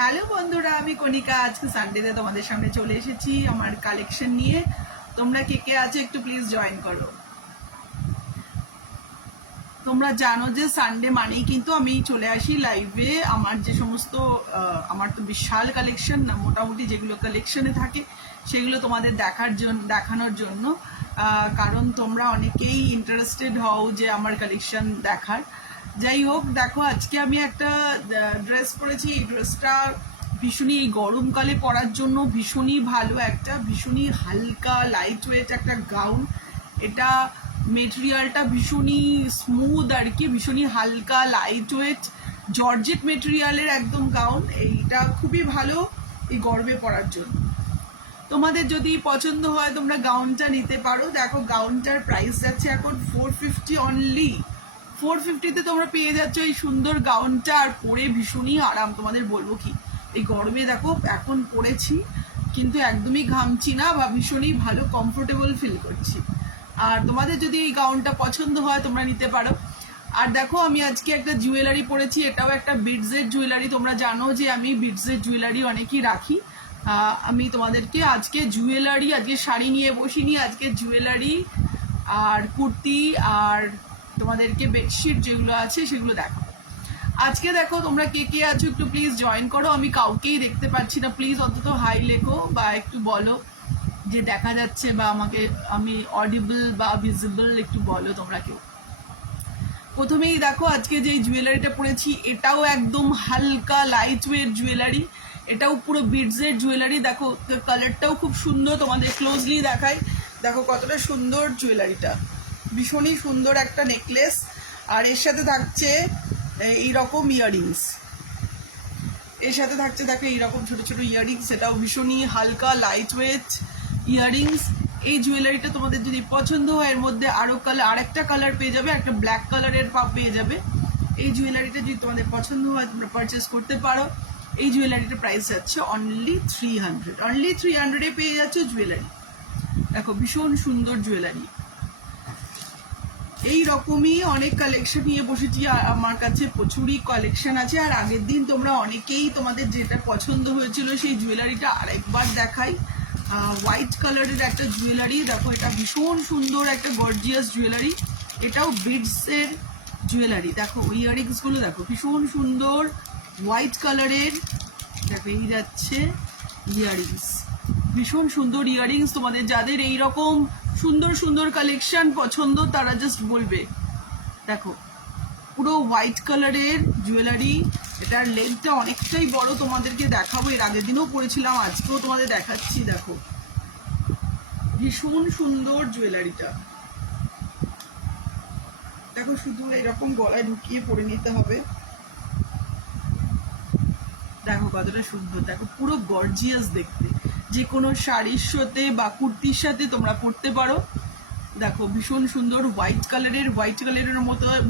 Hello বন্ধুরা, আমি কণিকা। আজকে সানডেতে তোমাদের সামনে চলে এসেছি আমার কালেকশন নিয়ে। তোমরা কে কে আছো একটু প্লিজ জয়েন করো। তোমরা জানো যে সানডে মানেই কিন্তু আমি চলে আসি লাইভে। আমার যে সমস্ত আমার তো বিশাল কালেকশন না, মোটামুটি যেগুলো কালেকশনে থাকে সেগুলো তোমাদের দেখানোর জন্য, কারণ তোমরা অনেকেই ইন্টারেস্টেড হও যে আমার কালেকশন দেখার। যাই হোক, দেখো আজকে আমি একটা ড্রেস পরেছি। এই ড্রেসটা ভীষণই এই গরমকালে পরার জন্য ভীষণই ভালো, একটা ভীষণই হালকা লাইট ওয়েট একটা গাউন। এটা মেটেরিয়ালটা ভীষণই স্মুথ আর কি, ভীষণই হালকা লাইট ওয়েট জর্জেট মেটেরিয়ালের একদম গাউন। এইটা খুবই ভালো এই গরমে পরার জন্য। তোমাদের যদি পছন্দ হয় তোমরা গাউনটা নিতে পারো। দেখো গাউনটার প্রাইস যাচ্ছে এখন 450 অনলি। 450-তে তোমরা পেয়ে যাচ্ছ এই সুন্দর গাউনটা, আর পরে ভীষণই আরাম। তোমাদের বলবো কি, এই গরমে দেখো এখন পরেছি কিন্তু একদমই ঘামছি না, বা ভীষণই ভালো কমফোর্টেবল ফিল করছি। আর তোমাদের যদি এই গাউনটা পছন্দ হয় তোমরা নিতে পারো। আর দেখো আমি আজকে একটা জুয়েলারি পরেছি, এটাও একটা বিডসের জুয়েলারি। তোমরা জানো যে আমি বিডসের জুয়েলারি অনেকই রাখি। আমি তোমাদেরকে আজকে জুয়েলারি, আজকে শাড়ি নিয়ে বসিনি, আজকে জুয়েলারি আর কুর্তি আর তোমাদেরকে বেডশিট যেগুলো আছে সেগুলো দেখো। আজকে দেখো তোমরা কে কে আছো একটু প্লিজ জয়েন করো। আমি কাউকেই দেখতে পাচ্ছি না, প্লিজ অন্তত হাই লেখো বা একটু বলো যে দেখা যাচ্ছে, বা আমাকে আমি অডিবল বা ভিজিবল একটু বলো তোমরা কেউ। প্রথমেই দেখো আজকে যে জুয়েলারিটা পরেছি এটাও একদম হালকা লাইট ওয়েট জুয়েলারি। এটাও পুরো বিডসের জুয়েলারি। দেখো কালারটাও খুব সুন্দর, তোমাদের ক্লোজলি দেখায়। দেখো কতটা সুন্দর জুয়েলারিটা, ভীষণই সুন্দর একটা নেকলেস। আর এর সাথে থাকছে এইরকম ইয়াররিংস, এর সাথে থাকছে দেখো এইরকম ছোট ছোট ইয়াররিংস। এটাও ভীষণই হালকা লাইট ওয়েট ইয়াররিংস। এই জুয়েলারিটা তোমাদের যদি পছন্দ হয় এর মধ্যে আরেকটা কালার পেয়ে যাবে, একটা ব্ল্যাক কালারের পেয়ে যাবে। এই জুয়েলারিটা যদি তোমাদের পছন্দ হয় তোমরা পারচেস করতে পারো। এই জুয়েলারিটার প্রাইস যাচ্ছে অনলি 300। অনলি 300-এ পেয়ে যাচ্ছ জুয়েলারি। দেখো ভীষণ সুন্দর জুয়েলারি। এই রকমই অনেক কালেকশন নিয়ে বসেছি, আমার কাছে প্রচুরই কালেকশন আছে। আর আগের দিন তোমরা অনেকেই তোমাদের যেটা পছন্দ হয়েছিল সেই জুয়েলারিটা আরেকবার দেখাই। হোয়াইট কালারের একটা জুয়েলারি, দেখো এটা ভীষণ সুন্দর একটা গর্জিয়াস জুয়েলারি। এটাও বিডসের জুয়েলারি। দেখো ইয়াররিংসগুলো দেখো ভীষণ সুন্দর হোয়াইট কালারের। দেখো এই যাচ্ছে ইয়াররিংস, ভীষণ সুন্দর ইয়াররিংস। তোমাদের যাদের এইরকম সুন্দর সুন্দর কালেকশন পছন্দ তারা জাস্ট বলবে। দেখো পুরো হোয়াইট কালারের জুয়েলারি। এটার লেন্থটা অনেকটাই বড়, তোমাদেরকে দেখাবো। এর আগের দিনও পরেছিলাম, আজকেও তোমাদের দেখাচ্ছি। দেখো ভীষণ সুন্দর জুয়েলারিটা। দেখো শুধু এরকম গলায় ঢুকিয়ে পরে নিতে হবে। দেখো কতটা সুন্দর, দেখো পুরো গর্জিয়াস দেখতে। যে কোনো শাড়ির সাথে বা কুর্তির সাথে তোমরা পরতে পারো। দেখো ভীষণ সুন্দর হোয়াইট কালারের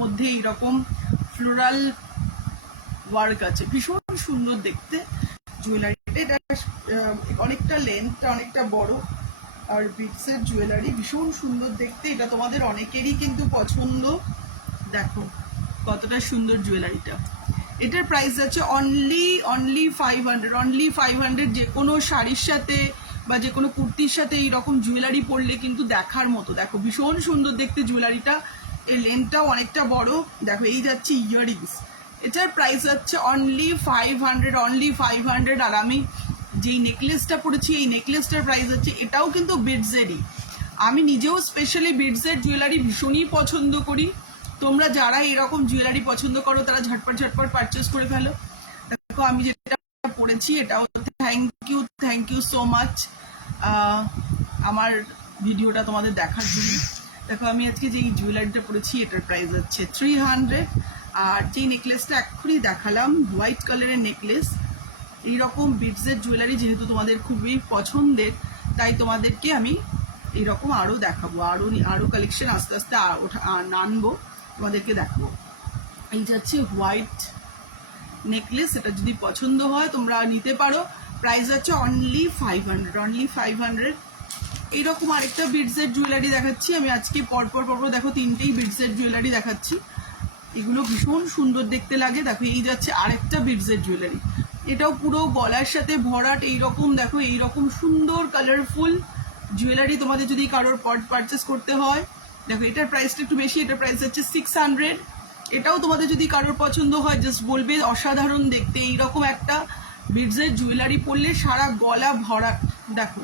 মধ্যে এইরকম ফ্লোরাল ওয়ার্ক আছে, ভীষণ সুন্দর দেখতে জুয়েলারিটা। এটা অনেকটা লেন্থটা অনেকটা বড়, আর বিটসের জুয়েলারি ভীষণ সুন্দর দেখতে। এটা তোমাদের অনেকেরই কিন্তু পছন্দ। দেখো কতটা সুন্দর জুয়েলারিটা। এটার প্রাইস আছে অনলি 500। অনলি 500। যে কোনো শাড়ির সাথে বা যে কোনো কুর্তির সাথে এইরকম জুয়েলারি পরলে কিন্তু দেখার মতো। দেখো ভীষণ সুন্দর দেখতে জুয়েলারিটা। এর লেন্থটাও অনেকটা বড়। দেখো এই যাচ্ছে ইয়াররিংস। এটার প্রাইস হচ্ছে অনলি 500। অনলি 500। আর আমি যেই নেকলেসটা পরেছি এই নেকলেসটার প্রাইস হচ্ছে, এটাও কিন্তু বিডসেরই। আমি নিজেও স্পেশালি বিডসের জুয়েলারি ভীষণই পছন্দ করি। তোমরা যারা এরকম জুয়েলারি পছন্দ করো তারা ঝটপট পারচেস করে ফেলো। দেখো আমি যেটা পরেছি এটাও থ্যাংক ইউ সো মাচ আমার ভিডিওটা তোমাদের দেখার জন্য। দেখো আমি আজকে যে জুয়েলারিটা পরেছি এটার প্রাইস হচ্ছে 300। আর যেই নেকলেসটা এক্ষুনি দেখালাম হোয়াইট কালারের নেকলেস, এইরকম বিডসের জুয়েলারি যেহেতু তোমাদের খুবই পছন্দের, তাই তোমাদেরকে আমি এইরকম আরও দেখাবো। আরও কালেকশন আস্তে আস্তে আনবো, তোমাদেরকে দেখাবো। এই যাচ্ছে হোয়াইট নেকলেস। এটা যদি পছন্দ হয় তোমরা নিতে পারো। প্রাইস আছে অনলি 500। অনলি 500। এইরকম আরেকটা বিডসের জুয়েলারি দেখাচ্ছি আমি আজকে পরপর দেখো তিনটেই বিডসের জুয়েলারি দেখাচ্ছি। এগুলো ভীষণ সুন্দর দেখতে লাগে। দেখো এই যাচ্ছে আরেকটা বিডসের জুয়েলারি। এটাও পুরো গলার সাথে ভরাট এইরকম, দেখো এইরকম সুন্দর কালারফুল জুয়েলারি তোমাদের যদি কারোর পারচেস করতে হয়, দেখো এটার প্রাইসটা একটু বেশি, এটার প্রাইস হচ্ছে 600। এটাও তোমাদের যদি কারোর পছন্দ হয় জাস্ট বলবে, অসাধারণ দেখতে এইরকম একটা বিডসের জুয়েলারি পরলে সারা গলা ভরাট। দেখো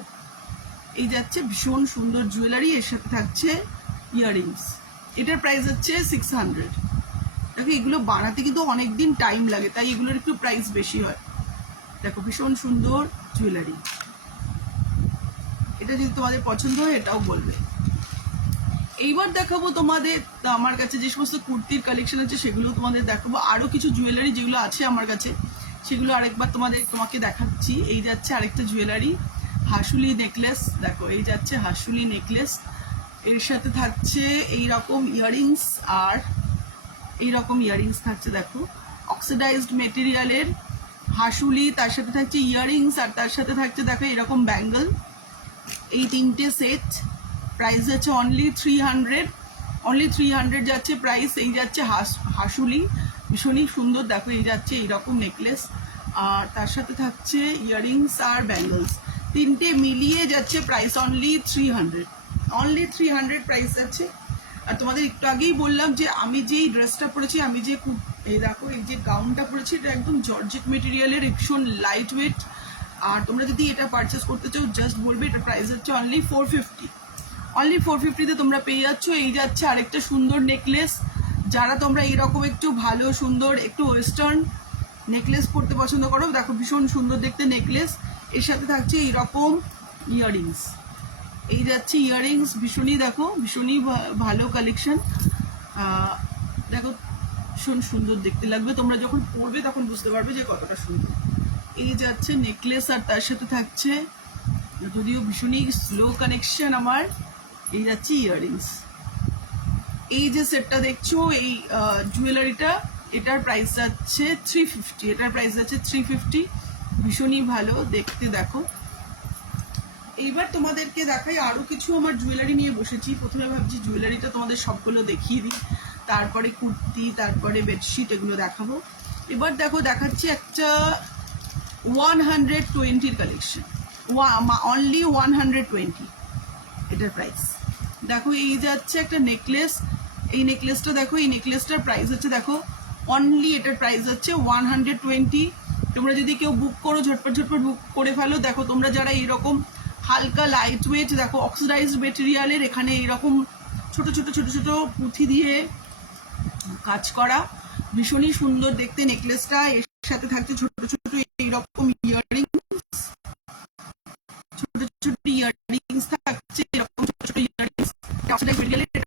এই যাচ্ছে ভীষণ সুন্দর জুয়েলারি, এর সাথে থাকছে ইয়াররিংস, এটার প্রাইস হচ্ছে 600। দেখো এগুলো বানাতে কিন্তু অনেক দিন টাইম লাগে, তাই এগুলোর একটু প্রাইস বেশি হয়। দেখো ভীষণ সুন্দর জুয়েলারি, এটা যদি তোমাদের পছন্দ হয় এটাও বলবে। এইবার দেখাবো তোমাদের আমার কাছে যে সমস্ত কুর্তির কালেকশন আছে সেগুলো তোমাদের দেখাবো। আরো কিছু জুয়েলারি যেগুলো আছে আমার কাছে সেগুলো আরেকবার তোমাকে দেখাচ্ছি। এই যাচ্ছে আরেকটা জুয়েলারি, হাসুলি নেকলেস। দেখো এই যাচ্ছে হাসুলি নেকলেস, এর সাথে থাকছে এইরকম ইয়াররিংস, আর এইরকম ইয়াররিংস থাকছে। দেখো অক্সিডাইজড মেটেরিয়ালের হাসুলি, তার সাথে থাকছে ইয়াররিংস, আর তার সাথে থাকছে দেখো এরকম ব্যাঙ্গল। এই তিনটে সেট প্রাইস যাচ্ছে অনলি 300 যাচ্ছে প্রাইস। এই যাচ্ছে হাসুলি, ভীষণই সুন্দর। দেখো এই যাচ্ছে এইরকম নেকলেস, আর তার সাথে থাকছে ইয়াররিংস আর ব্যাঙ্গলস, তিনটে মিলিয়ে যাচ্ছে প্রাইস অনলি 300 প্রাইস আছে। আর তোমাদের একটু আগেই বললাম যে আমি যেই ড্রেসটা পরেছি, আমি যে এই দেখো এই যে গাউনটা পরেছি, এটা একদম জর্জেট মেটেরিয়ালের, ভীষণ লাইট ওয়েট। আর তোমরা যদি এটা পারচেস করতে চাও জাস্ট বলবে, এটা প্রাইস হচ্ছে অনলি 450 তোমরা পেয়ে যাচ্ছ। এই যাচ্ছে আরেকটা সুন্দর নেকলেস, যারা তোমরা এইরকম একটু ভালো সুন্দর একটু ওয়েস্টার্ন নেকলেস পরতে পছন্দ করো, দেখো ভীষণ সুন্দর দেখতে নেকলেস, এর সাথে থাকছে এইরকম ইয়াররিংস। এই যাচ্ছে ইয়াররিংস, ভীষণই দেখো ভীষণই ভালো কালেকশন। দেখো ভীষণ সুন্দর দেখতে লাগবে, তোমরা যখন পরবে তখন বুঝতে পারবে যে কতটা সুন্দর। এই যাচ্ছে নেকলেস, আর তার সাথে থাকছে, যদিও ভীষণই স্লো কানেকশন আমার, এই যাচ্ছে ইয়াররিংস। এই যে সেটটা দেখছো এই জুয়েলারিটা, এটার প্রাইস যাচ্ছে 350, এটার প্রাইস যাচ্ছে 350, ভীষণই ভালো দেখতে। দেখো এইবার তোমাদেরকে দেখাই আরো কিছু আমার জুয়েলারি নিয়ে বসেছি। প্রথমে ভাবছি জুয়েলারিটা তোমাদের সবগুলো দেখিয়ে দিই, তারপরে কুর্তি, তারপরে বেডশিট, এগুলো দেখাবো। এবার দেখো দেখাচ্ছি একটা 120 কালেকশন, অনলি 120 এটার প্রাইস। দেখো এই যাচ্ছে একটা নেকলেস, এই নেকলেসটা দেখো, এই নেকলেসটার প্রাইস হচ্ছে দেখো অনলি, এটার প্রাইস হচ্ছে 120। তোমরা যদি কেউ বুক করো ঝটপট বুক করে ফেলো। দেখো তোমরা যারা এইরকম হালকা লাইট ওয়েট, দেখো অক্সিডাইজড মেটেরিয়ালের, এখানে এইরকম ছোট ছোট পুঁথি দিয়ে কাজ করা, ভীষণই সুন্দর দেখতে নেকলেসটা। এর সাথে থাকছে ছোট ছোট এইরকম ইয়াররিংস, ছোট ছোট ইয়াররিংস থাকছে, এরকম ছোট ছোট ইয়াররিংস অক্সিডাইজড মেটেরিয়ালের।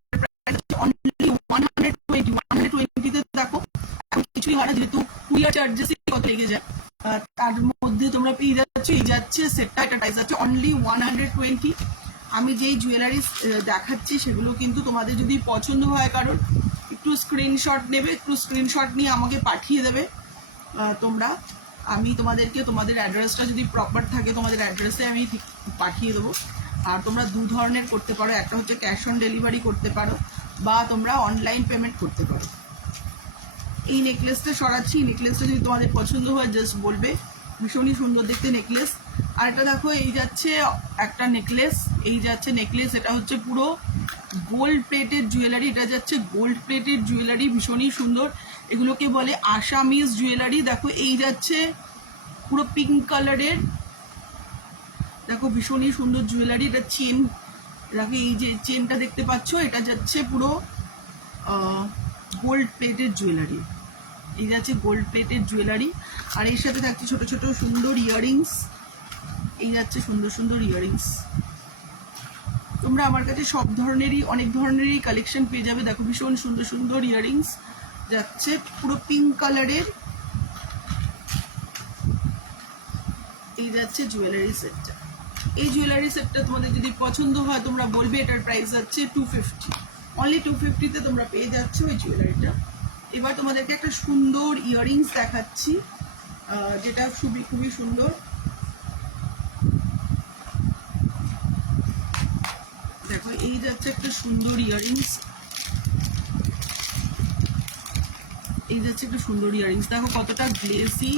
অনলি 120 তে দেখো কিছুই হয় না, যেহেতু কুরিয়ার চার্জেস কত লেগে যায়, তার মধ্যে তোমরা পেয়ে যাচ্ছ। এই যাচ্ছে সেটটা, এটা প্রাইস আছে অনলি 120। আমি যেই জুয়েলারি দেখাচ্ছি সেগুলো কিন্তু তোমাদের যদি পছন্দ হয় কারোর, একটু স্ক্রিনশট নেবে, একটু স্ক্রিনশট নিয়ে আমাকে পাঠিয়ে দেবে তোমরা। আমি তোমাদেরকে তোমাদের অ্যাড্রেসটা যদি প্রপার থাকে তোমাদের অ্যাড্রেসে আমি পাঠিয়ে দেবো। আর তোমরা দু ধরনের করতে পারো, একটা হচ্ছে ক্যাশ অন ডেলিভারি করতে পারো, বা তোমরা অনলাইন পেমেন্ট করতে পারো। এই নেকলেসটা সরাচ্ছি, এই নেকলেসটা যদি তোমাদের পছন্দ হয় জাস্ট বলবে, ভীষণই সুন্দর দেখতে নেকলেস। আর এটা দেখো এই যাচ্ছে একটা নেকলেস, এই যাচ্ছে নেকলেস, এটা হচ্ছে পুরো গোল্ড প্লেটেড জুয়েলারি, এটা যাচ্ছে গোল্ড প্লেটেড জুয়েলারি, ভীষণই সুন্দর, এগুলোকে বলে আসামিজ জুয়েলারি। দেখো এই যাচ্ছে পুরো পিঙ্ক কালারের, দেখো ভীষণই সুন্দর জুয়েলারি। এটা চেন, দেখো এই যে চেনটা দেখতে পাচ্ছ, এটা যাচ্ছে পুরো গোল্ড প্লেটেড জুয়েলারি, এই যাচ্ছে গোল্ড প্লেটেড জুয়েলারি। আর এর সাথে থাকছে ছোট ছোট সুন্দর ইয়াররিংস, এই যাচ্ছে সুন্দর সুন্দর ইয়াররিংস। তোমরা আমার কাছে সব ধরনেরই অনেক ধরনেরই কালেকশন পেয়ে যাবে। দেখো ভীষণ সুন্দর সুন্দর ইয়াররিংস যাচ্ছে, পুরো পিঙ্ক কালারের। এই যাচ্ছে জুয়েলারি সেটটা, এই জুয়েলারি সেটটা তোমাদের যদি পছন্দ হয় তোমরা বলবে, এটার প্রাইস হচ্ছে 250, অনলি 250 তোমরা পেয়ে যাচ্ছ ওই জুয়েলারিটা। এবার তোমাদেরকে একটা সুন্দর ইয়াররিংস দেখাচ্ছি, যেটা খুবই সুন্দর। দেখো এই যাচ্ছে একটা সুন্দর ইয়াররিংস, এই যাচ্ছে একটা সুন্দর ইয়াররিংস, দেখো কতটা গ্লেসি,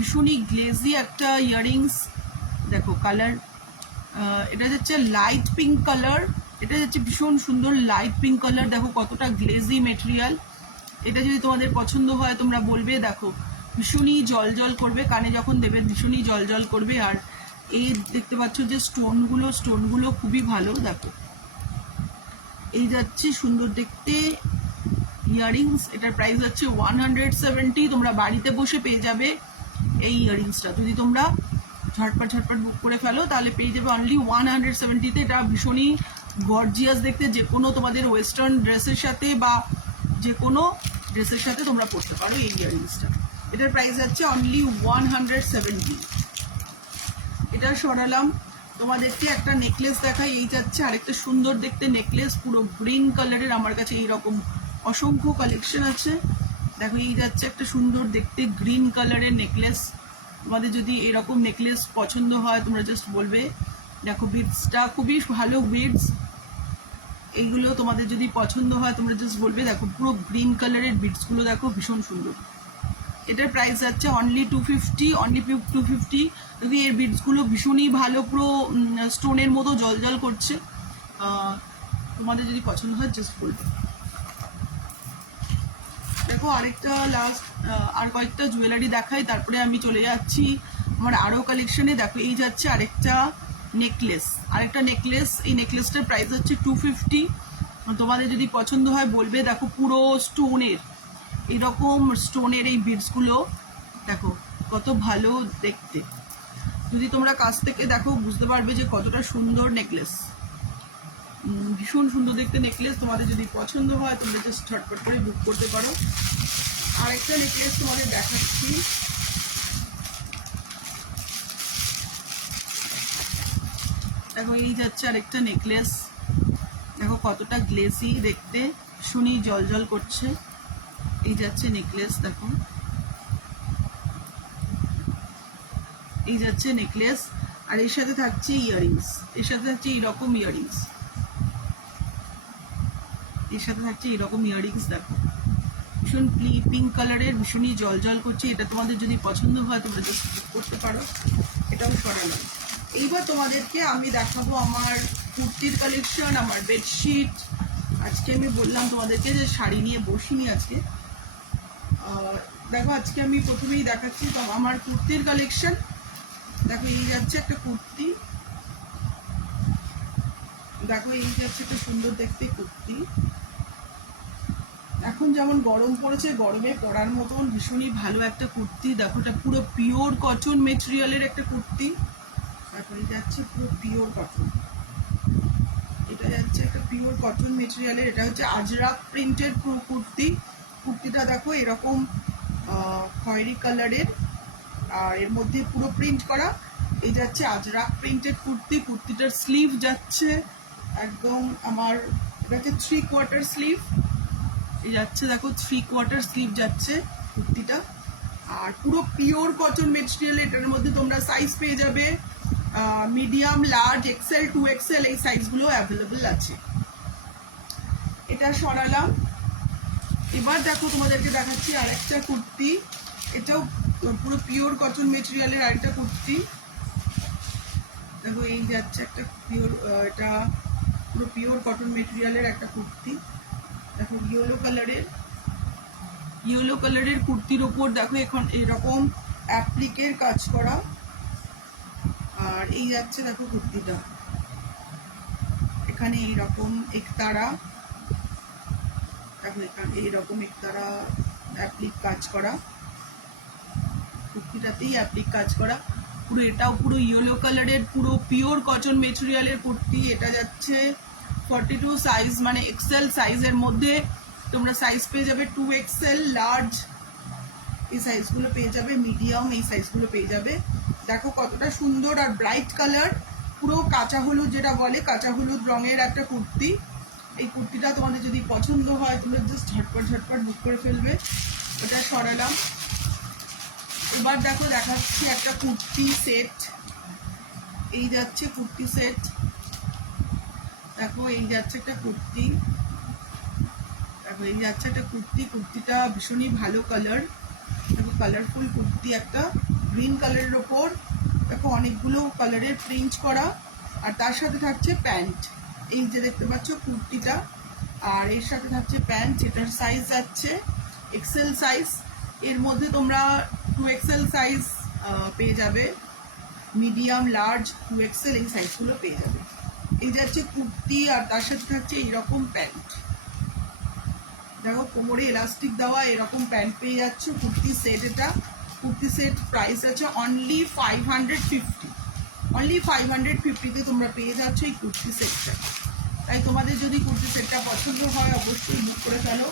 ভীষণই গ্লেজি একটা ইয়াররিংস। দেখো কালার, এটা যাচ্ছে লাইট পিঙ্ক কালার, এটা যাচ্ছে ভীষণ সুন্দর লাইট পিঙ্ক কালার। দেখো কতটা গ্লেজি মেটেরিয়াল। এটা যদি তোমাদের পছন্দ হয় তোমরা বলবে। দেখো ভীষণই জল জল করবে, কানে যখন দেবে ভীষণই জল জল করবে। আর এই দেখতে পাচ্ছ যে স্টোনগুলো খুবই ভালো। দেখো এই যাচ্ছে সুন্দর দেখতে ইয়াররিংস। এটার প্রাইস হচ্ছে 170। তোমরা বাড়িতে বসে পেয়ে যাবে এই ইয়াররিংসটা। যদি তোমরা ঝটপট বুক করে ফেলো তাহলে পেয়ে যাবে অনলি 170-তে। এটা ভীষণই গর্জিয়াস দেখতে, যে কোনো তোমাদের ওয়েস্টার্ন ড্রেসের সাথে বা যে কোনো ড্রেসের সাথে তোমরা পরতে পারো এই ইয়াররিংসটা। এটার প্রাইস যাচ্ছে অনলি 170। এটা সরালাম, তোমাদেরকে একটা নেকলেস দেখাই। এই যাচ্ছে আরেকটা সুন্দর দেখতে নেকলেস, পুরো গ্রিন কালারের। আমার কাছে এইরকম অসংখ্য কালেকশন আছে। দেখো এই যাচ্ছে একটা সুন্দর দেখতে গ্রিন কালারের নেকলেস। তোমাদের যদি এরকম নেকলেস পছন্দ হয় তোমরা জাস্ট বলবে। দেখো বিডসটা খুবই ভালো বিডস। এইগুলো তোমাদের যদি পছন্দ হয় তোমরা জাস্ট বলবে। দেখো পুরো গ্রিন কালারের বিডসগুলো দেখো ভীষণ সুন্দর। এটার প্রাইস যাচ্ছে অনলি 250, অনলি 250। যদি এর বিডসগুলো ভীষণই ভালো, পুরো স্টোনের মতো জল জল করছে। তোমাদের যদি পছন্দ হয় জাস্ট বলবে। দেখো আরেকটা লাস্ট আর কয়েকটা জুয়েলারি দেখাই, তারপরে আমি চলে যাচ্ছি আমার আরও কালেকশনে। দেখো এই যাচ্ছে আরেকটা নেকলেস, এই নেকলেসটার প্রাইস হচ্ছে 250। তোমাদের যদি পছন্দ হয় বলবে। দেখো পুরো স্টোনের, এরকম স্টোনের এই বিডসগুলো দেখো কত ভালো দেখতে। যদি তোমরা কাছ থেকে দেখো বুঝতে পারবে যে কতটা সুন্দর নেকলেস। ভীষণ সুন্দর দেখতে নেকলেস। তোমাদের যদি পছন্দ হয় তোমরা জাস্ট ঝটপট করে বুক করতে পারো। আরেকটা নেকলেস তোমাদের দেখাচ্ছি। দেখো এই যাচ্ছে আরেকটা নেকলেস। দেখো কতটা গ্লেসি দেখতে, ভীষণই জল জল করছে। এই যাচ্ছে নেকলেস। দেখো এই যাচ্ছে নেকলেস, আর এর সাথে থাকছে ইয়াররিংস। এর সাথে থাকছে এইরকম ইয়াররিংস। দেখো ভীষণ পিঙ্ক কালারের, ভীষণই জল জল করছে। এটা তোমাদের যদি পছন্দ হয় তোমরা জাস্ট বুক করতে পারো। এটাও সরানো। এইবার তোমাদেরকে আমি দেখাবো আমার কুর্তির কালেকশন, আমার বেডশিট। আজকে আমি বললাম তোমাদেরকে যে শাড়ি নিয়ে বসিনি আজকে। দেখো আজকে আমি প্রথমেই দেখাচ্ছি আমার কুর্তির কালেকশন। দেখো এই যাচ্ছে একটা কুর্তি। দেখো এই যাচ্ছে একটা সুন্দর দেখতে কুর্তি। এখন যেমন গরম পড়েছে, গরমে পরার মতন ভীষণই ভালো একটা কুর্তি। দেখো এটা পুরো পিওর কটন মেটেরিয়ালের একটা কুর্তি। তারপরে যাচ্ছে পুরো পিওর কটন। এটা যাচ্ছে একটা পিওর কটন মেটেরিয়ালের। এটা হচ্ছে আজরাক প্রিন্টের কুর্তি। কুর্তিটা দেখো এরকম খয়েরি কালারের, আর এর মধ্যে পুরো প্রিন্ট করা। এই যাচ্ছে আজরাক প্রিন্টেড কুর্তি। কুর্তিটার স্লিভ যাচ্ছে একদম আমার, এটা হচ্ছে 3/4 স্লিভ। এই যাচ্ছে দেখো 3/4 স্লিভ যাচ্ছে কুর্তিটা। আর পুরো পিওর কটন মেটেরিয়াল। এটার মধ্যে তোমরা সাইজ পেয়ে যাবে মিডিয়াম, লার্জ, এক্সেল, 2XL এই সাইজগুলো অ্যাভেলেবেল আছে। এটা সরালাম। এবার দেখো তোমাদেরকে দেখাচ্ছি আরেকটা কুর্তি। এটাও পুরো পিওর কটন মেটেরিয়ালের আরেকটা কুর্তি। দেখো এই যাচ্ছে একটা পিওর, এটা পুরো পিওর কটন মেটেরিয়ালের একটা কুর্তি। দেখো ইয়েলো কালারের কুর্তির ওপর দেখো এখন এরকম অ্যাপ্লিকের কাজ করা। আর এই যাচ্ছে দেখো কুর্তিটা, এখানে এইরকম একতারা। দেখো এখানে এইরকম একতারা অ্যাপ্লিক কাজ করা, কুর্তিটাতেই অ্যাপ্লিক কাজ করা পুরো। এটাও পুরো ইয়েলো কালারের, পুরো পিওর কটন মেটেরিয়ালের কুর্তি। এটা যাচ্ছে 42 সাইজ, মানে এক্সেল সাইজের মধ্যে তোমরা সাইজ পেয়ে যাবে 2XL, লার্জ এই সাইজগুলো পেয়ে যাবে, মিডিয়াম এই সাইজগুলো পেয়ে যাবে। দেখো কতটা সুন্দর আর ব্রাইট কালার, পুরো কাঁচা হলুদ যেটা বলে, কাঁচা হলুদ রঙের একটা কুর্তি। এই কুর্তিটা তোমাদের যদি পছন্দ হয় তোমরা জাস্ট ঝটপট বুক করে ফেলবে। ওটা সরালাম। এবার দেখো দেখাচ্ছি একটা কুর্তি সেট। এই যাচ্ছে কুর্তি সেট। দেখো এই যাচ্ছে একটা কুর্তি। দেখো এই যাচ্ছে একটা কুর্তি। কুর্তিটা ভীষণই ভালো কালার। দেখো কালারফুল কুর্তি একটা। গ্রিন কালারের ওপর দেখো অনেকগুলো কালারের প্রিন্ট করা, আর তার সাথে থাকছে প্যান্ট। এই যে দেখতে পাচ্ছ কুর্তিটা, আর এর সাথে থাকছে প্যান্ট, এটার সাইজ যাচ্ছে এক্সেল সাইজ। এর মধ্যে তোমরা 2XL সাইজ পেয়ে যাবে, মিডিয়াম, লার্জ, 2XL এই সাইজগুলো পেয়ে যাবে। এই যাচ্ছে কুর্তি, আর তার সাথে থাকছে এইরকম প্যান্ট। দেখো কোমরে এলাস্টিক দেওয়া এরকম প্যান্ট পেয়ে যাচ্ছ, কুর্তি সেট। এটা কুর্তি সেট প্রাইস আছে অনলি 550, অনলি 550-তে তোমরা পেয়ে যাচ্ছ এই কুর্তি সেটটা। তাই তোমাদের যদি কুর্তি সেটটা পছন্দ হয় অবশ্যই বুক করে ফেলো।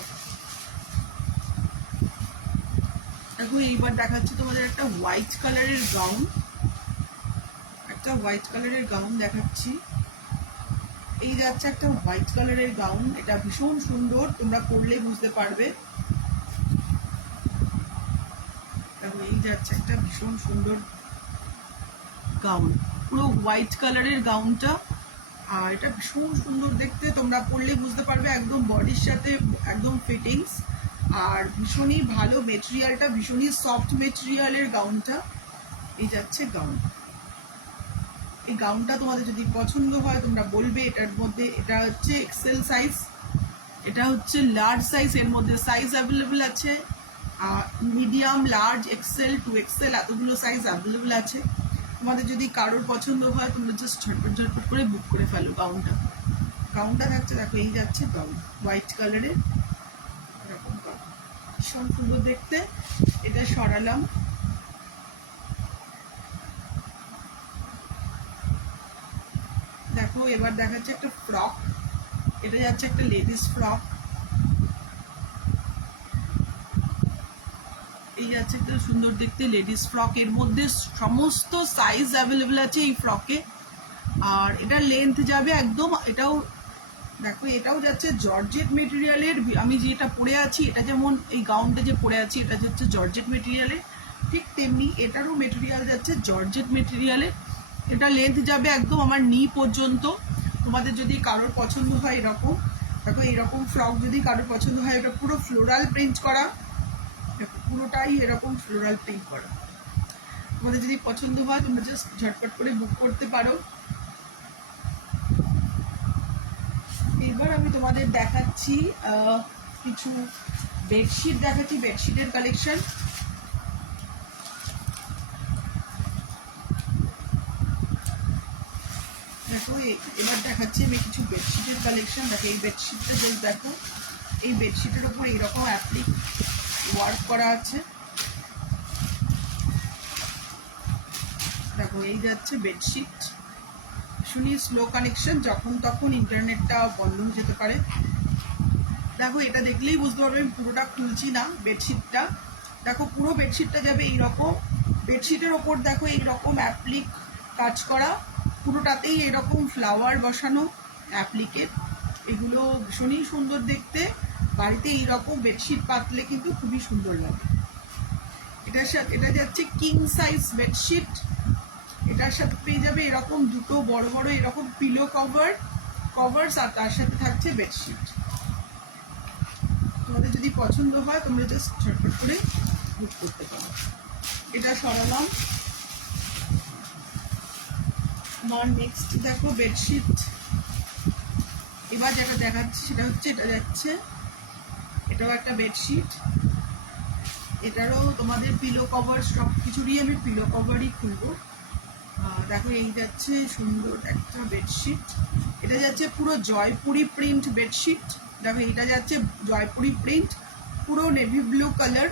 দেখো এইবার দেখাচ্ছি তোমাদের একটা হোয়াইট কালারের গাউন, একটা হোয়াইট কালারের গাউন দেখাচ্ছি। এই যাচ্ছে একটা হোয়াইট কালারের গাউন, এটা ভীষণ সুন্দর, তোমরা পরলে বুঝতে পারবে। দেখো এই যাচ্ছে একটা ভীষণ সুন্দর গাউন, পুরো হোয়াইট কালারের গাউনটা, আর এটা ভীষণ সুন্দর দেখতে, তোমরা পরলে বুঝতে পারবে, একদম বডির সাথে একদম ফিটিংস, আর ভীষণই ভালো মেটেরিয়ালটা, ভীষণই সফট মেটেরিয়ালের গাউনটা। এই যাচ্ছে গাউন। এই গাউনটা তোমাদের যদি পছন্দ হয় তোমরা বলবে। এটার মধ্যে এটা হচ্ছে এক্সেল সাইজ, এটা হচ্ছে লার্জ সাইজ, এর মধ্যে সাইজ অ্যাভেলেবেল আছে, মিডিয়াম, লার্জ, এক্সেল, 2XL এতগুলো সাইজ অ্যাভেলেবেল আছে। তোমাদের যদি কারোর পছন্দ হয় তোমরা জাস্ট ঝটপট ঝটপট করে বুক করে ফেলো গাউনটা। গাউনটা থাকছে, দেখো এই যাচ্ছে গাউন হোয়াইট কালারের, এরকম গাউন ভীষণ সুন্দর দেখতে। এটা সরালাম। দেখো এবার দেখাচ্ছে একটা ফ্রক, এটা যাচ্ছে একটা লেডিস ফ্রক। এই যাচ্ছে একটা সুন্দর দেখতে লেডিস ফ্রক, এর মধ্যে সমস্ত সাইজ অ্যাভেলেবেল আছে এই ফ্রকে, আর এটা লেন্থ যাবে একদম। এটাও দেখো, এটাও যাচ্ছে জর্জেট মেটেরিয়ালের। আমি যেটা পরে আছি এটা যেমন এই গাউনটা যে পরে আছি এটা যাচ্ছে জর্জেট মেটেরিয়ালের, ঠিক তেমনি এটারও মেটেরিয়াল যাচ্ছে জর্জেট মেটেরিয়ালের। এটা লেন্থ যাবে একদম আমার নি পর্যন্ত। তোমাদের যদি কারোর পছন্দ হয় এরকম, দেখো এরকম ফ্রক যদি কারোর পছন্দ হয়, এটা পুরো ফ্লোরাল প্রিন্ট করা, পুরোটাই এরকম ফ্লোরাল প্রিন্ট করা। তোমাদের যদি পছন্দ হয় তোমরা জাস্ট ঝটপট করে বুক করতে পারো। এবার আমি তোমাদের দেখাচ্ছি কিছু বেডশিট দেখাচ্ছি, বেডশিটের কালেকশন। দেখো এবার দেখাচ্ছি আমি কিছু বেডশিটের কালেকশন। দেখো এই বেডশিটটা জাস্ট দেখো, এই বেডশিটের উপর এইরকম অ্যাপ্লিক ওয়ার্ক করা আছে। দেখো এই যাচ্ছে বেডশিট, শুনি স্লো কানেকশন, যখন তখন ইন্টারনেটটা বন্ধ হয়ে যেতে পারে। দেখো এটা দেখলেই বুঝতে পারবে, আমি পুরোটা খুলছি না বেডশিটটা। দেখো পুরো বেডশিটটা যাবে এইরকম, বেডশিটের ওপর দেখো এইরকম অ্যাপ্লিক কাজ করা, পুরোটাতেই এরকম ফ্লাওয়ার বসানো অ্যাপ্লিকের। এগুলো ভীষণই সুন্দর দেখতে, বাড়িতে এইরকম বেডশিট পাতলে কিন্তু খুবই সুন্দর লাগে। এটার সাথে এটা যাচ্ছে কিং সাইজ বেডশিট, এটার সাথে পেয়ে যাবে এরকম দুটো বড় বড় এরকম পিলো কভারস, আর তার সাথে থাকছে বেডশিট। তোমাদের যদি পছন্দ হয় তোমরা জাস্ট ঝটপট করে বুক করতে পারো। এটা সরালাম। নেক্সট দেখো বেডশিট, এবার যেটা দেখাচ্ছি সেটা হচ্ছে এটা যাচ্ছে, এটাও একটা বেডশিট, এটারও তোমাদের পিলো কভার, সব কিছুরই আমি পিলো কভারই খুলবো। দেখো এই যাচ্ছে সুন্দর একটা বেডশিট, এটা যাচ্ছে পুরো জয়পুরি প্রিন্ট বেডশিট। দেখো এটা যাচ্ছে জয়পুরি প্রিন্ট, পুরো নেভি ব্লু কালার,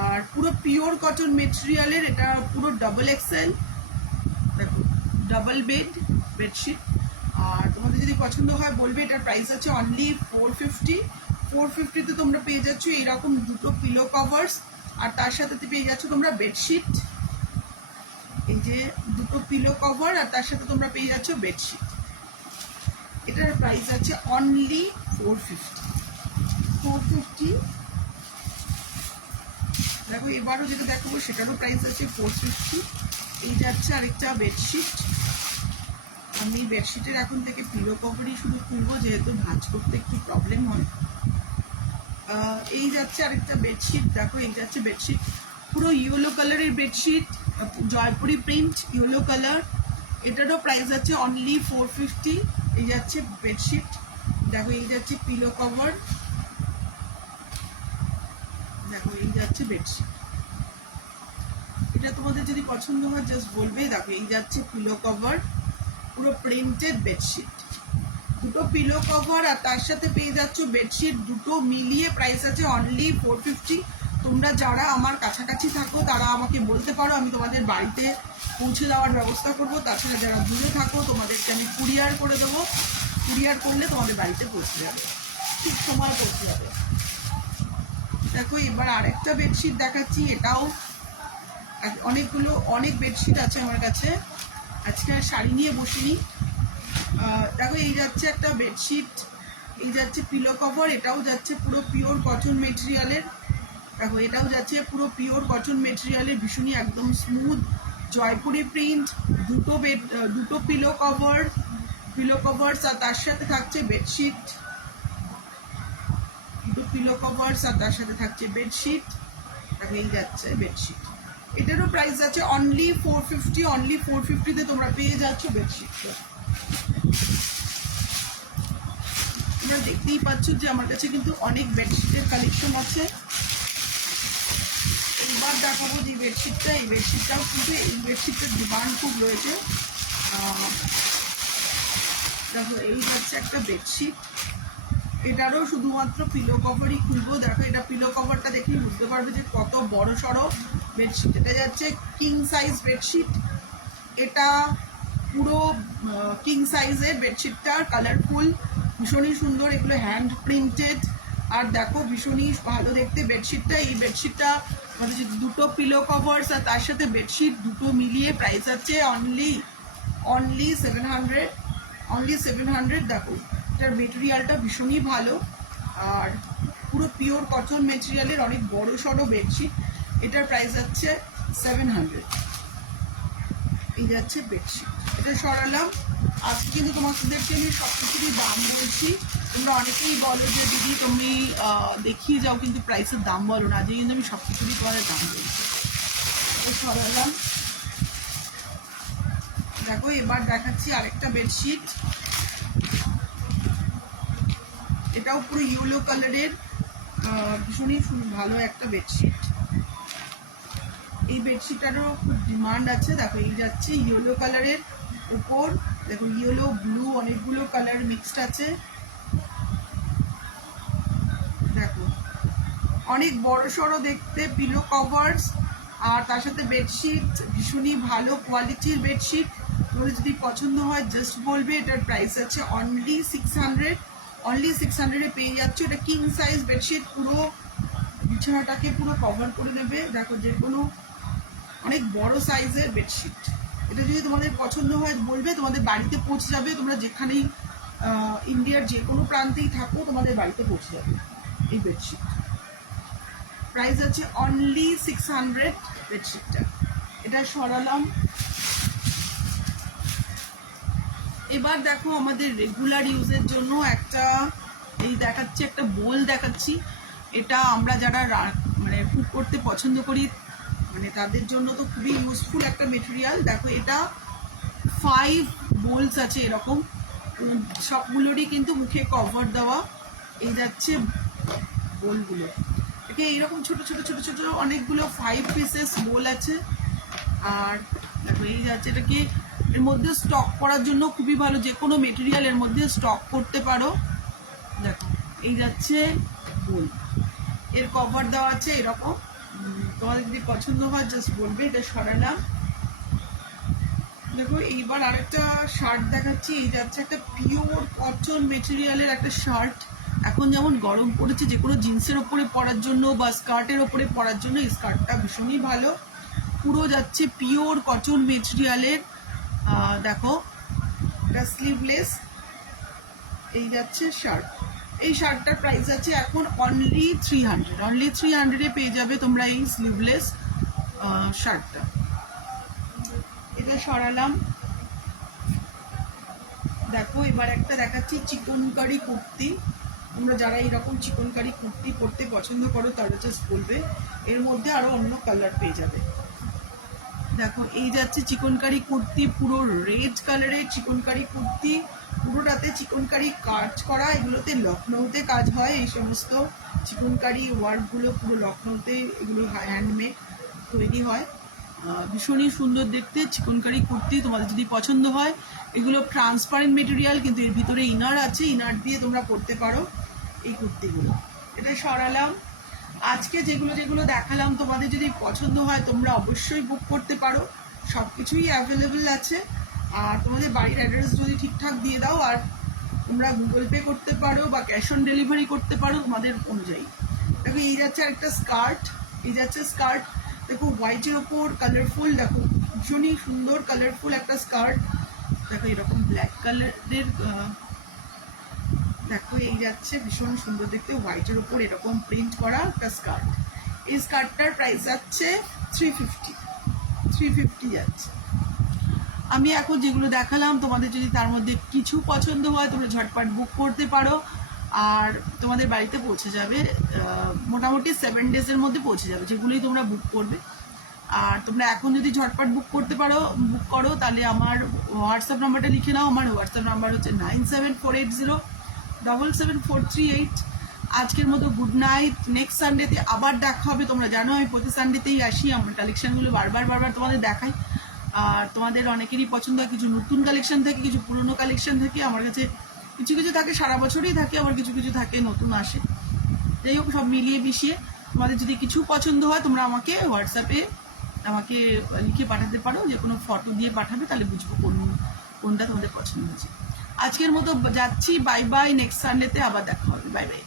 আর পুরো পিওর কটন মেটেরিয়ালের, এটা পুরো XXL। দেখো ডাবল বেড বেডশিট, আর তোমাদের যদি পছন্দ হয় বলবে। এটার প্রাইস আছে অনলি 450। তোমরা পেয়ে যাচ্ছ এইরকম দুটো পিলো কভার্স, আর তার সাথে পেয়ে যাচ্ছ তোমরা বেডশিট, এই যে দুটো পিলো কভার, আর তার সাথে তোমরা পেয়ে যাচ্ছ বেডশিট। এটার প্রাইস আছে অনলি 450। দেখো এবারও যেটা দেখাবো সেটারও প্রাইস আছে 450। এই যাচ্ছে আরেকটা বেডশিট, আমি বেডশিটের এখন থেকে পিলো কভারই শুধু খুলবো, যেহেতু ভাঁজ করতে একটু প্রবলেম হয়। এই যাচ্ছে আরেকটা বেডশিট, দেখো এই যাচ্ছে বেডশিট, পুরো ইয়েলো কালারের bedsheet, Jaipuri print, yellow colour. এটারও প্রাইস আছে অনলি 450। এই যাচ্ছে বেডশিট, দেখো এই যাচ্ছে পিলো কভার, দেখো এই যাচ্ছে বেডশিট। এটা তোমাদের যদি পছন্দ হয় জাস্ট বলবে। দেখো এই যাচ্ছে পিলো কভার, পুরো প্রিন্টেড বেডশিট, দুটো পিলো কভার আর তার সাথে পেয়ে যাচ্ছ বেডশিট, দুটো মিলিয়ে প্রাইস আছে অনলি 450। তোমরা যারা আমার কাছাকাছি থাকো তারা আমাকে বলতে পারো, আমি তোমাদের বাড়িতে পৌঁছে দেওয়ার ব্যবস্থা করব। তাছাড়া যারা দূরে থাকো তোমাদেরকে আমি কুরিয়ার করে দেবো, কুরিয়ার করলে তোমাদের বাড়িতে পৌঁছে যাবে, ঠিক সময় পৌঁছে যাবে। দেখো এবার আরেকটা বেডশিট দেখাচ্ছি, এটাও অনেক বেডশিট আছে আমার কাছে, আজকে শাড়ি নিয়ে বসিনি। দেখো এই যাচ্ছে একটা বেডশিট, এই যাচ্ছে পিলো কভার, এটাও যাচ্ছে পুরো পিওর কটন মেটেরিয়ালের। দেখো এটাও যাচ্ছে পুরো পিওর কটন মেটেরিয়ালের, ভীষণই একদম স্মুথ জয়পুরি প্রিন্ট, দুটো পিলো কভারস আর তার সাথে থাকছে বেডশিট, দুটো পিলো কভারস আর তার সাথে থাকছে বেডশিট। দেখো এই যাচ্ছে বেডশিট, এটারও প্রাইস আছে অনলি 450। অনলি 450-তে তোমরা পেয়ে যাচ্ছ বেডশিটটা। তোমরা দেখতেই পাচ্ছ যে আমার কাছে কিন্তু অনেক বেডশিটের কালেকশন আছে। এবার দেখাবো যে বেডশিটটা, এই বেডশিটটাও কিন্তু এই বেডশিটের ডিমান্ড খুব রয়েছে। দেখো এই হচ্ছে একটা বেডশিট, এটারও শুধুমাত্র পিলো কভারই খুলবো। দেখো এটা পিলো কভারটা দেখলে বুঝতে পারবে যে কত বড় সড়ো বেডশিট। এটা যাচ্ছে কিং সাইজ বেডশিট, এটা পুরো কিং সাইজের বেডশিটটা, কালারফুল, ভীষণই সুন্দর, এগুলো হ্যান্ড প্রিন্টেড। আর দেখো ভীষণই ভালো দেখতে বেডশিটটা। এই বেডশিটটা আমাদের দুটো পিলো কভারস আর তার সাথে বেডশিট দুটো মিলিয়ে প্রাইস আছে অনলি 700। দেখো এটার মেটেরিয়ালটা ভীষণই ভালো আর পুরো পিওর কটন মেটেরিয়ালের, অনেক বড় সড়ো বেডশিট। এটার প্রাইস আছে 700। এই যাচ্ছে বেডশিট, এটা সরালাম। আজকে কিন্তু তোমাদেরকে আমি সব কিছুরই দাম বলছি। তোমরা অনেকেই বলো যে দিদি তুমি দেখিয়ে যাও কিন্তু প্রাইসের দাম বলো না, আজকে কিন্তু আমি সব কিছুরই তোমাদের দাম বলছি। এটা সরালাম। দেখো এবার দেখাচ্ছি আরেকটা বেডশিট, এটাও পুরো ইয়েলো কালারের, ভীষণই ভালো একটা বেডশিট। এই বেডশিটটারও খুব ডিমান্ড আছে। দেখো এই যাচ্ছে ইয়েলো কালারের উপর, দেখো ইয়েলো ব্লু অনেকগুলো কালার মিক্সড আছে। দেখো অনেক বড় সড়ো দেখতে, পিলো কভারস আর তার সাথে বেডশিট, ভীষণই ভালো কোয়ালিটির বেডশিট। তোমার যদি পছন্দ হয় জাস্ট বলবে। এটার প্রাইস আছে অনলি 600। অনলি 600-এ পেয়ে যাচ্ছে। এটা কিং সাইজ বেডশিট, পুরো বিছানাটাকে পুরো কভার করে নেবে। দেখো যে কোনো অনেক বড় সাইজের বেডশিট। এটা যদি তোমাদের পছন্দ হয় বলবে, তোমাদের বাড়িতে পৌঁছে যাবে। তোমরা যেখানেই ইন্ডিয়ার যে কোনো প্রান্তেই থাকো তোমাদের বাড়িতে পৌঁছে যাবে এই বেডশিট। প্রাইস আছে অনলি 600 বেডশিটটা। এটা সরালাম। এবার দেখো আমাদের রেগুলার ইউজের জন্য একটা এই দেখাচ্ছি, একটা বোল দেখাচ্ছি। এটা আমরা যারা মানে কুক করতে পছন্দ করি মানে তাদের জন্য তো খুবই ইউজফুল একটা মেটেরিয়াল। দেখো এটা 5 বোলস আছে এরকম, সবগুলোরই কিন্তু মুখে কভার দেওয়া। এই যাচ্ছে বোলগুলো, একে এইরকম ছোট ছোট ছোট ছোট অনেকগুলো 5 পিসেস বোল আছে। আর দেখো এই যাচ্ছে, এটাকে এর মধ্যে স্টক করার জন্য খুবই ভালো, যে কোনো মেটেরিয়াল এর মধ্যে স্টক করতে পারো। দেখো এই যাচ্ছে বোল, এর কভার দেওয়া আছে এরকম। তোমাদের যদি পছন্দ হয় জাস্ট বলবে। এটা সরালাম। দেখো এইবার আরেকটা শার্ট দেখাচ্ছি। এই যাচ্ছে একটা পিওর কটন মেটেরিয়ালের একটা শার্ট। এখন যেমন গরম পড়েছে, যে কোনো জিন্সের ওপরে পরার জন্য বা স্কার্টের ওপরে পরার জন্য এই স্কার্টটা ভীষণই ভালো। পুরো যাচ্ছে পিওর কটন মেটেরিয়ালের। দেখো এটা স্লিভলেস। এই যাচ্ছে শার্ট। এই শার্টটার প্রাইস আছে এখন অনলি 300। অনলি 300-এ পেয়ে যাবে তোমরা এই স্লিভলেস শার্টটা। এটা সরালাম। দেখো এবার একটা দেখাচ্ছি চিকনকারি কুর্তি। তোমরা যারা এইরকম চিকনকারি কুর্তি পরতে পছন্দ করো তারা জাস্ট বলবে, এর মধ্যে আরো অন্য কালার পেয়ে যাবে। দেখো এই যাচ্ছে চিকনকারি কুর্তি, পুরো রেড কালারের চিকনকারি কুর্তি, পুরোটাতে চিকনকারি কাজ করা। এগুলোতে লখনৌতে কাজ হয়, এই সমস্ত চিকনকারি ওয়ার্কগুলো পুরো লখনৌতে এগুলো হ্যান্ডমেড তৈরি হয়। ভীষণই সুন্দর দেখতে চিকনকারি কুর্তি। তোমাদের যদি পছন্দ হয়, এগুলো ট্রান্সপারেন্ট মেটেরিয়াল, কিন্তু এর ভিতরে ইনার আছে, ইনার দিয়ে তোমরা করতে পারো এই কুর্তিগুলো। এটা সরালাম। আজকে যেগুলো যেগুলো দেখালাম তোমাদের যদি পছন্দ হয় তোমরা অবশ্যই বুক করতে পারো, সব কিছুই অ্যাভেলেবেল আছে। আর তোমাদের বাড়ির অ্যাড্রেস যদি ঠিকঠাক দিয়ে দাও, আর তোমরা গুগল পে করতে পারো বা ক্যাশ অন ডেলিভারি করতে পারো তোমাদের অনুযায়ী। দেখো এই যাচ্ছে একটা স্কার্ট, এই যাচ্ছে স্কার্ট, দেখো হোয়াইটের ওপর কালারফুল, দেখো ভীষণই সুন্দর কালারফুল একটা স্কার্ট। দেখো এরকম ব্ল্যাক কালারের, দেখো এই যাচ্ছে ভীষণ সুন্দর দেখতে, হোয়াইটের ওপর এরকম প্রিন্ট করা একটা স্কার্ট। এই স্কার্টটার প্রাইস যাচ্ছে 350 যাচ্ছে। আমি এখন যেগুলো দেখালাম তোমাদের যদি তার মধ্যে কিছু পছন্দ হয় তোমরা ঝটপট বুক করতে পারো, আর তোমাদের বাড়িতে পৌঁছে যাবে মোটামুটি 7 ডেজের মধ্যে পৌঁছে যাবে যেগুলোই তোমরা বুক করবে। আর তোমরা এখন যদি ঝটপট বুক করো তাহলে আমার হোয়াটসঅ্যাপ নাম্বারটা লিখে নাও। আমার হোয়াটসঅ্যাপ নাম্বার হচ্ছে 9748077438। আজকের মতো গুড নাইট। নেক্সট সানডেতে আবার দেখা হবে। তোমরা জানো আমি প্রতি সানডেতেই আসি, আমার কালেকশনগুলো বারবার তোমাদের দেখাই। আর তোমাদের অনেকেরই পছন্দ হয়, কিছু নতুন কালেকশন থাকে, কিছু পুরনো কালেকশন থাকে। আমার কাছে কিছু কিছু থাকে সারা বছরই থাকে, আবার কিছু কিছু থাকে নতুন আসে। যাই হোক, সব মিলিয়ে মিশিয়ে তোমাদের যদি কিছু পছন্দ হয় তোমরা আমাকে হোয়াটসঅ্যাপে আমাকে লিখে পাঠাতে পারো, যে কোনো ফটো দিয়ে পাঠাবে, তাহলে বুঝবো কোনটা তোমাদের পছন্দ হয়েছে। আজকের মতো যাচ্ছি, বাই বাই। নেক্সট সানডেতে আবার দেখা হবে, বাই বাই।